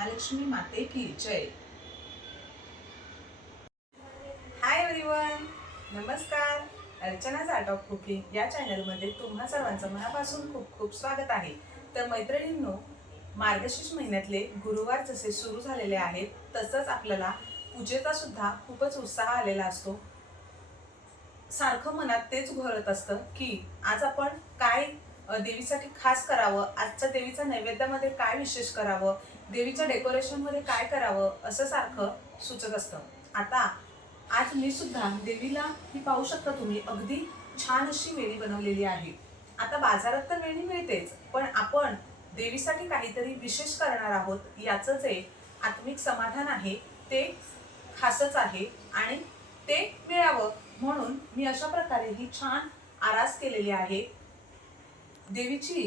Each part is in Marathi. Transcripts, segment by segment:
महालक्ष्मी माते की जय. हाय एव्हरीवन नमस्कार. अर्चनाच आर्ट ऑफ कुकिंग या चॅनलमध्ये तुम्हा सर्वांचं मनापासून खूप खूप स्वागत आहे. तर मैत्रिणींनो मार्गशीर्ष महिन्यातले गुरुवार जसे सुरू झालेले आहेत तसंच आपल्याला पूजेचा सुद्धा खूपच उत्साह आलेला असतो. सारखं मनात तेच घोळत असतं की आज आपण काय देवीसाठी खास करावं आजच्या देवीच्या नैवेद्यामध्ये काय विशेष करावं देवीच्या डेकोरेशनमध्ये काय करावं असं सारखं सुचत असतं. आता आज मी सुद्धा देवीला ही पाहू शकता तुम्ही अगदी छान अशी वेणी बनवलेली आहे. आता बाजारात तर वेणी मिळतेच पण आपण देवीसाठी काहीतरी विशेष करणार आहोत याचं जे आत्मिक समाधान आहे ते खासच आहे आणि ते मिळावं. म्हणून मी अशा प्रकारे ही छान आरास केलेली आहे. देवीची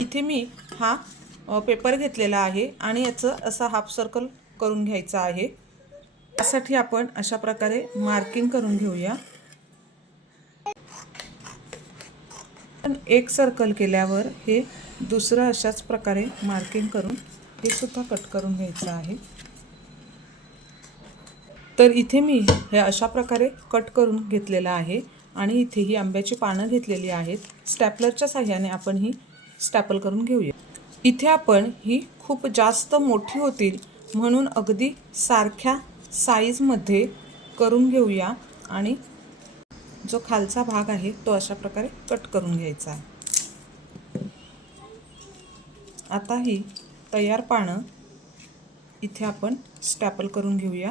इथे मी हा पेपर घेतलेला आहे आणि याचं असा हाफ सर्कल करून घ्यायचा आहे. त्यासाठी आपण अशा प्रकारे मार्किंग करून घेऊया. पण एक सर्कल केल्यावर हे दुसरं अशाच प्रकारे मार्किंग करून हे सुद्धा कट करून घ्यायचं आहे. तर इथे मी हे अशा प्रकारे कट करून घेतलेलं आहे. आणि इथे ही आंब्याची पानं घेतलेली आहेत. स्टॅपलरच्या साह्याने आपण ही स्टॅपल करून घेऊया. इथे आपण ही खूप जास्त मोठी होतील म्हणून अगदी सारख्या साईजमध्ये करून घेऊया आणि जो खालचा भाग आहे तो अशा प्रकारे कट करून घ्यायचा आहे. आता ही तयार पानं इथे आपण स्टॅपल करून घेऊया.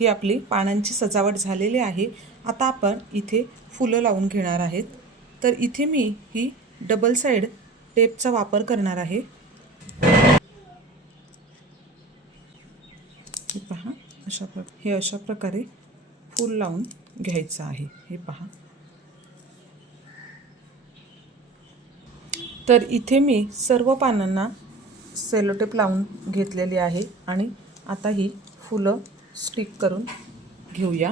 ही आपली पानांची सजावट झालेली आहे. आता आपण इथे फुलं लावून घेणार आहेत. तर इथे मी ही डबल साईड टेपचा वापर करणार आहे. हे पहा अशा प्र हे अशा प्रकारे फूल लावून घ्यायचं आहे. हे पहा. तर इथे मी सर्व पानांना सेलोटेप लावून घेतलेली आहे आणि आता ही फुलं स्टिक करून घेऊया.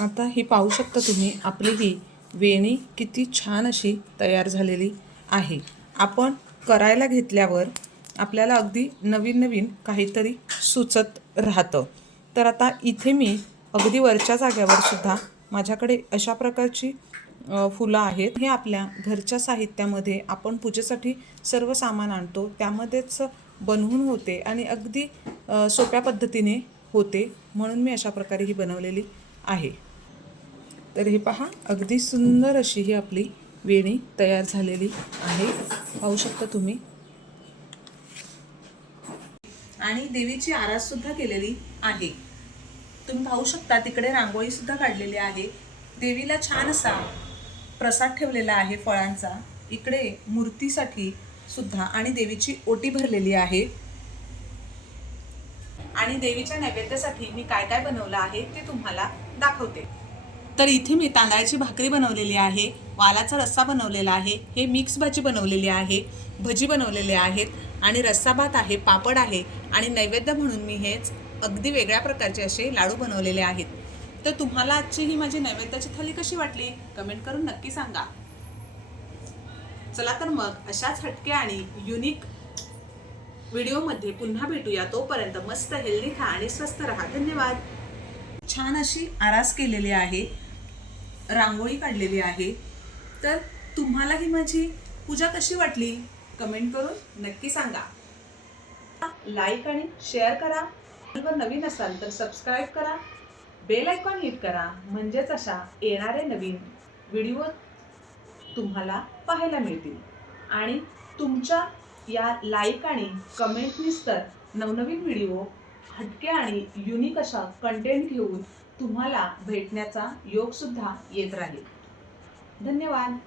आता ही पाहू शकता तुम्ही आपली ही वेणी किती छान अशी तयार झालेली आहे. आपण करायला घेतल्यावर आपल्याला अगदी नवीन नवीन काहीतरी सुचत राहतं. तर आता इथे मी अगदी वरच्या जाग्यावर सुद्धा माझ्याकडे अशा प्रकारची फुलं आहेत. हे आपल्या घरच्या साहित्यामध्ये आपण पूजेसाठी सर्व सामान आणतो. त्यामध्येच बनवून होते आणि अगदी सोप्या पद्धतीने होते म्हणून मी अशा प्रकारे ही बनवलेली आहे. तर हे पहा अगदी सुंदर अशी ही आपली वेणी तयार झालेली आहे. पाहू शकता तुम्ही. आणि देवीची आरास सुद्धा केलेली आहे. तुम्ही पाहू शकता तिकडे रांगोळी सुद्धा काढलेली आहे. देवीला छान असा प्रसाद ठेवलेला आहे फळांचा. इकडे मूर्तीसाठी सुद्धा आणि देवीची ओटी भरलेली आहे. आणि देवीच्या नैवेद्यासाठी मी काय काय बनवलं आहे ते तुम्हाला दाखवते. तर इथे मी तांदळाची भाकरी बनवलेली आहे वालाचा रस्सा बनवलेला आहे हे मिक्स भाजी बनवलेली आहे भजी बनवलेले आहेत आणि रस्सा भात आहे पापड आहे आणि नैवेद्य म्हणून मी हेच अगदी वेगळ्या प्रकारचे असे लाडू बनवलेले आहेत. तर तुम्हाला आजची ही माझी नैवेद्याची थाली कशी वाटली? कमेंट करून नक्की सांगा. चला तर मग अशाच हटके आणि युनिक व्हिडिओमध्ये पुन्हा भेटूया. तोपर्यंत मस्त हेल्दी खा आणि स्वस्त राहा. धन्यवाद. छान अशी आरास केलेली आहे. रांगोळी काढलेली आहे. तर तुम्हाला ही माझी पूजा कशी वाटली? कमेंट करून नक्की सांगा. लाईक आणि शेअर करा. वर नवीन असाल तर सबस्क्राईब करा. बेल आयकॉन हिट करा. म्हणजेच अशा येणारे नवीन व्हिडिओ तुम्हाला पाहायला मिळतील. आणि तुमच्या या लाईक आणि कमेंटनीच तर नवनवीन व्हिडिओ हटके आणि युनिक अशा कंटेंट घेऊन तुम्हाला भेटण्याचा योग सुद्धा येत राहील. धन्यवाद.